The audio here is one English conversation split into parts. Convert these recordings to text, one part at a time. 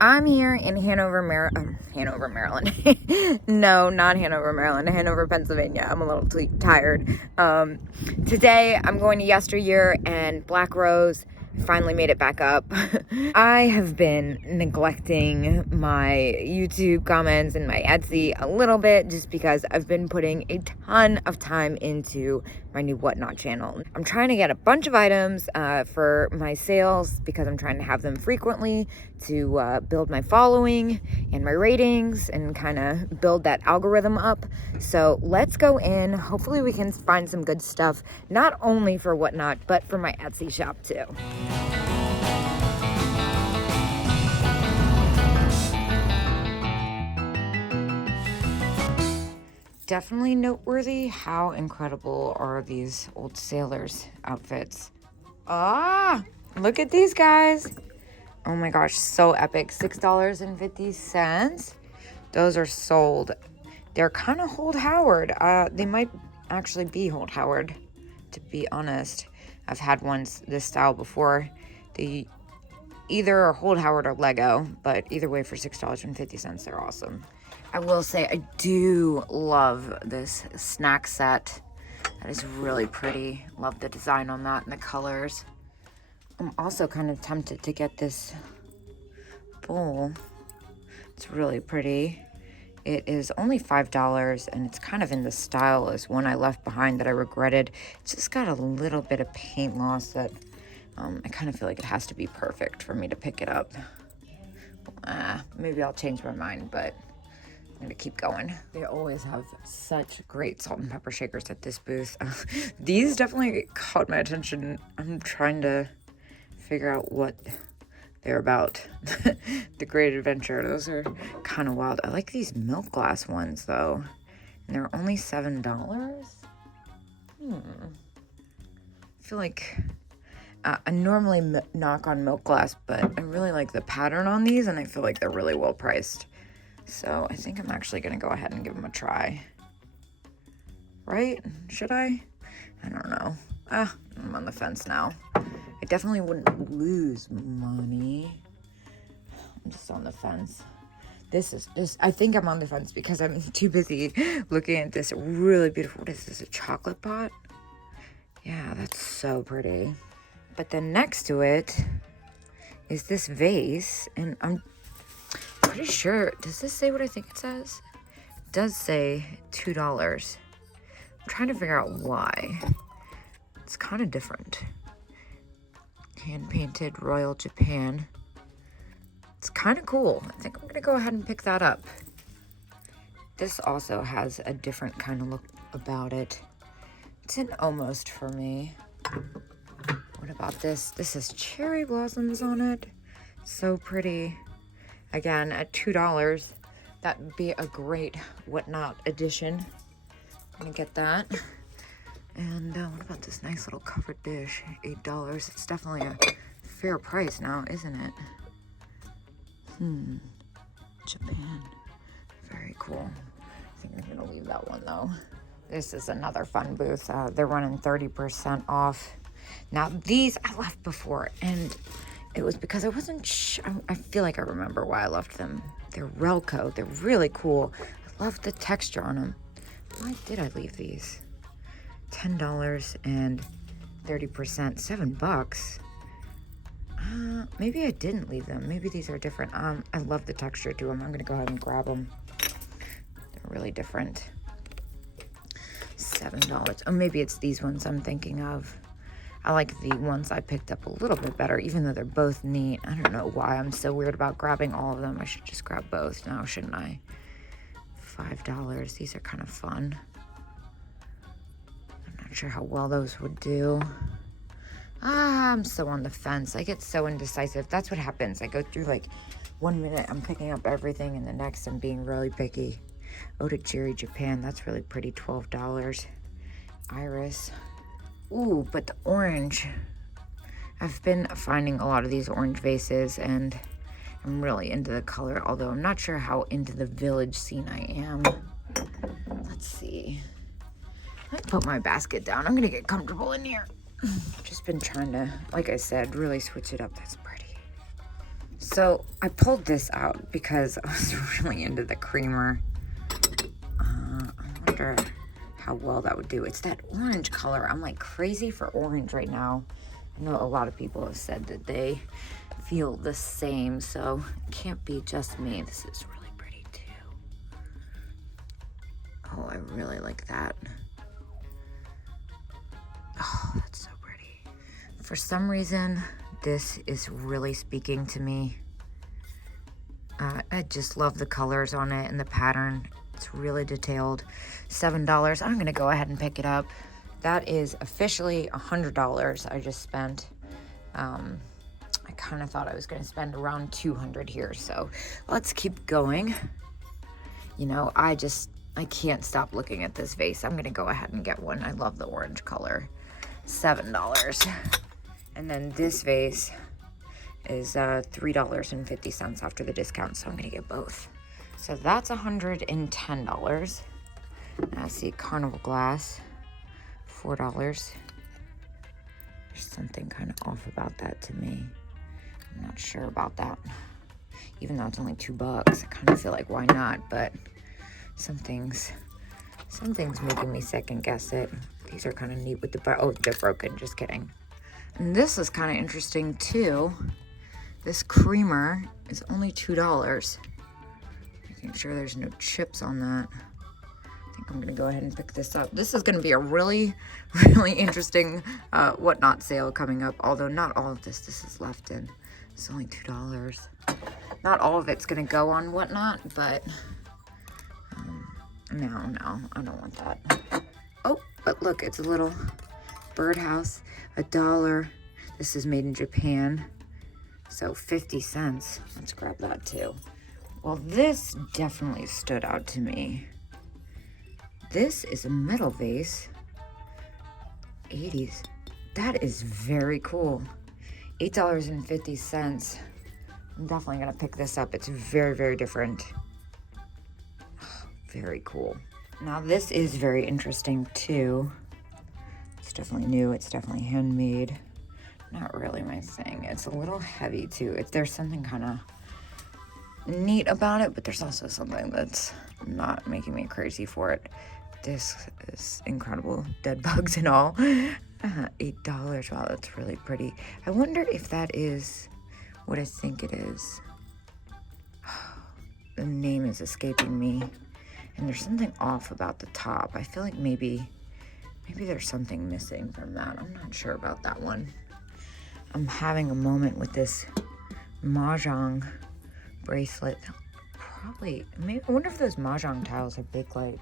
I'm here in Hanover, Maryland. No, not Hanover, Maryland. Hanover, Pennsylvania. I'm a little tired. Today, I'm going to Yesteryear and Black Rose. Finally made it back up. I have been neglecting my YouTube comments and my Etsy a little bit just because I've been putting a ton of time into my new Whatnot channel. I'm trying to get a bunch of items for my sales because I'm trying to have them frequently to build my following and my ratings and kind of build that algorithm up. So let's go in. Hopefully we can find some good stuff, not only for Whatnot, but for my Etsy shop too. Definitely noteworthy how incredible are these old sailors outfits. Ah, look at these guys. Oh my gosh, so epic. $6.50. Those are sold. They're kind of Hold Howard. They might actually be Hold Howard, to be honest. I've had ones this style before. They either are Hold Howard or Lego, but either way, for $6.50, they're awesome. I will say I do love this snack set. That is really pretty. Love the design on that and the colors. I'm also kind of tempted to get this bowl. It's really pretty. It is only $5 and it's kind of in the style as one I left behind that I regretted. It's just got a little bit of paint loss that I kind of feel like it has to be perfect for me to pick it up. Maybe I'll change my mind, but I'm gonna keep going. They always have such great salt and pepper shakers at this booth. These definitely caught my attention. I'm trying to figure out what they're about. The Great Adventure. Those are kind of wild. I like these milk glass ones though. And they're only $7. I feel like I normally knock on milk glass, but I really like the pattern on these and I feel like they're really well priced. So I think I'm actually gonna go ahead and give them a try. Right? Should I? I don't know. I'm on the fence now. I definitely wouldn't lose money. I'm just on the fence. I think I'm on the fence because I'm too busy looking at this really beautiful, what is this, a chocolate pot? Yeah, that's so pretty. But then next to it is this vase, and I'm pretty sure, does this say what I think it says? It does say $2. I'm trying to figure out why. It's kind of different. Hand-painted Royal Japan. It's kind of cool. I think I'm gonna go ahead and pick that up. This also has a different kind of look about it. It's an almost for me. What about this? This has cherry blossoms on it. So pretty. Again, at $2, that would be a great Whatnot edition. I'm gonna get that. And what about this nice little covered dish? $8. It's definitely a fair price now, isn't it? Japan. Very cool. I think I'm gonna leave that one though. This is another fun booth. They're running 30% off. Now these I left before, and it was because I wasn't I feel like I remember why I left them. They're Relco. They're really cool. I love the texture on them. Why did I leave these? $10 and 30%, $7. Maybe I didn't leave them. Maybe these are different. I love the texture to them. I'm gonna go ahead and grab them. They're really different. $7. Oh, maybe it's these ones I'm thinking of. I like the ones I picked up a little bit better, even though they're both neat. I don't know why I'm so weird about grabbing all of them. I should just grab both now, shouldn't I? $5. These are kind of fun. I'm not sure how well those would do. I'm so on the fence. I get so indecisive. That's what happens. I go through like 1 minute I'm picking up everything and the next I'm being really picky. Otajiri Japan, that's really pretty, $12. Iris. Ooh, but the orange. I've been finding a lot of these orange vases and I'm really into the color, although I'm not sure how into the village scene I am. Let's see. Let's put my basket down. I'm gonna get comfortable in here. Just been trying to, like I said, really switch it up. That's pretty. So I pulled this out because I was really into the creamer. I wonder how well that would do. It's that orange color. I'm like crazy for orange right now. I know a lot of people have said that they feel the same, so it can't be just me. This is really pretty too. Oh, I really like that. Oh, that's so pretty. For some reason, this is really speaking to me. I just love the colors on it and the pattern. It's really detailed. $7. I'm gonna go ahead and pick it up. That is officially $100 I just spent. I kind of thought I was gonna spend around $200 here, so let's keep going. You know, I can't stop looking at this vase. I'm gonna go ahead and get one. I love the orange color. $7. And then this vase is $3.50 after the discount, so I'm gonna get both. So that's $110. I see Carnival glass, $4. There's something kind of off about that to me. I'm not sure about that. Even though it's only $2, I kind of feel like why not, but something's making me second guess it. These are kind of neat with the, oh, they're broken, just kidding. And this is kind of interesting too. This creamer is only $2. Making sure there's no chips on that. I think I'm gonna go ahead and pick this up. This is gonna be a really, really interesting whatnot sale coming up. Although not all of this is left in. It's only $2. Not all of it's gonna go on whatnot, but no, I don't want that. Oh, but look, it's a little birdhouse, $1. This is made in Japan, so 50 cents. Let's grab that too. Well, this definitely stood out to me. This is a metal vase, 80s. That is very cool. $8.50. I'm definitely gonna pick this up. It's very, very different. Very cool. Now this is very interesting too. It's definitely new. It's definitely handmade. Not really my thing. It's a little heavy too. There's something kind of neat about it, but there's also something that's not making me crazy for it. This is incredible. Dead bugs and all. $8. Wow, that's really pretty. I wonder if that is what I think it is. The name is escaping me. And there's something off about the top. I feel like maybe there's something missing from that. I'm not sure about that one. I'm having a moment with this Mahjong bracelet. Probably, maybe, I wonder if those Mahjong tiles are Bakelite.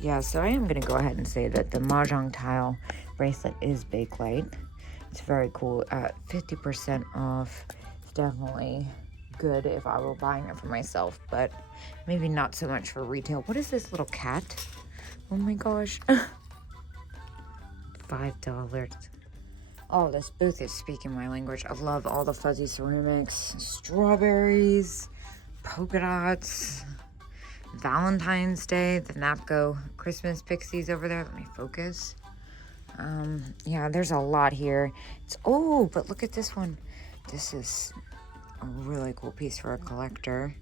Yeah, so I am gonna go ahead and say that the Mahjong tile bracelet is Bakelite. It's very cool. 50% off. It's definitely good if I were buying it for myself, but maybe not so much for retail. What is this little cat? Oh my gosh. $5. Oh, this booth is speaking my language. I love all the fuzzy ceramics, strawberries, polka dots, Valentine's Day, the Napco Christmas pixies over there. Let me focus. Yeah, there's a lot here. Oh, but look at this one. This is a really cool piece for a collector.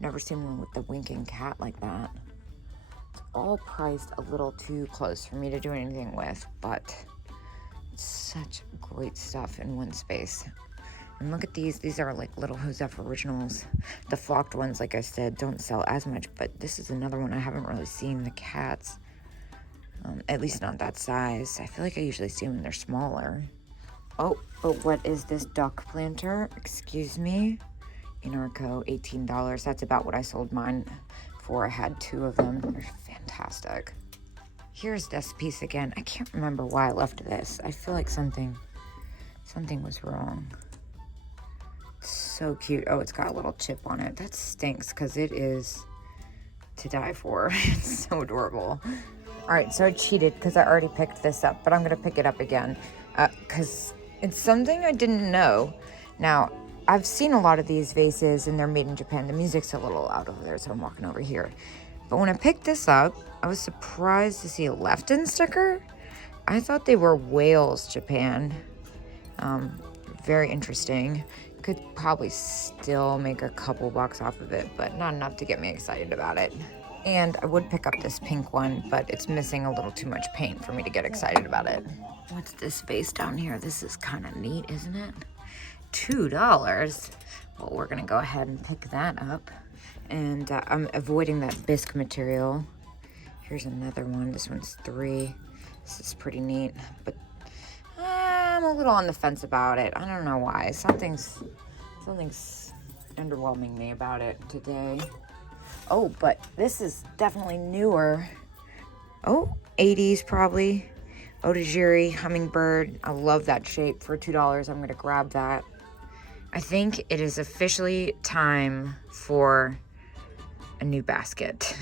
Never seen one with the winking cat like that. It's all priced a little too close for me to do anything with, but it's such great stuff in one space. And look at these. These are like little Joseph originals. The flocked ones, like I said, don't sell as much, but this is another one I haven't really seen. The cats, at least not that size. I feel like I usually see them when they're smaller. Oh, but what is this duck planter? Excuse me. Inarco, $18. That's about what I sold mine for. I had 2 of them. They're fantastic. Here's this piece again. I can't remember why I left this. I feel like something was wrong. It's so cute. Oh, it's got a little chip on it. That stinks because it is to die for. It's so adorable. All right, so I cheated because I already picked this up, but I'm going to pick it up again because it's something I didn't know. Now, I've seen a lot of these vases and they're made in Japan. The music's a little loud over there, so I'm walking over here. But when I picked this up, I was surprised to see a Lefton sticker. I thought they were Wales, Japan. Very interesting. Could probably still make a couple bucks off of it, but not enough to get me excited about it. And I would pick up this pink one, but it's missing a little too much paint for me to get excited about it. What's this vase down here? This is kind of neat, isn't it? $2. Well, we're gonna go ahead and pick that up. And I'm avoiding that bisque material. Here's another one. This one's $3. This is pretty neat, but I'm a little on the fence about it. I don't know why. Something's underwhelming me about it today. Oh, but this is definitely newer. Oh, 80s probably. Otajiri hummingbird. I love that shape. For $2, I'm gonna grab that. I think it is officially time for a new basket.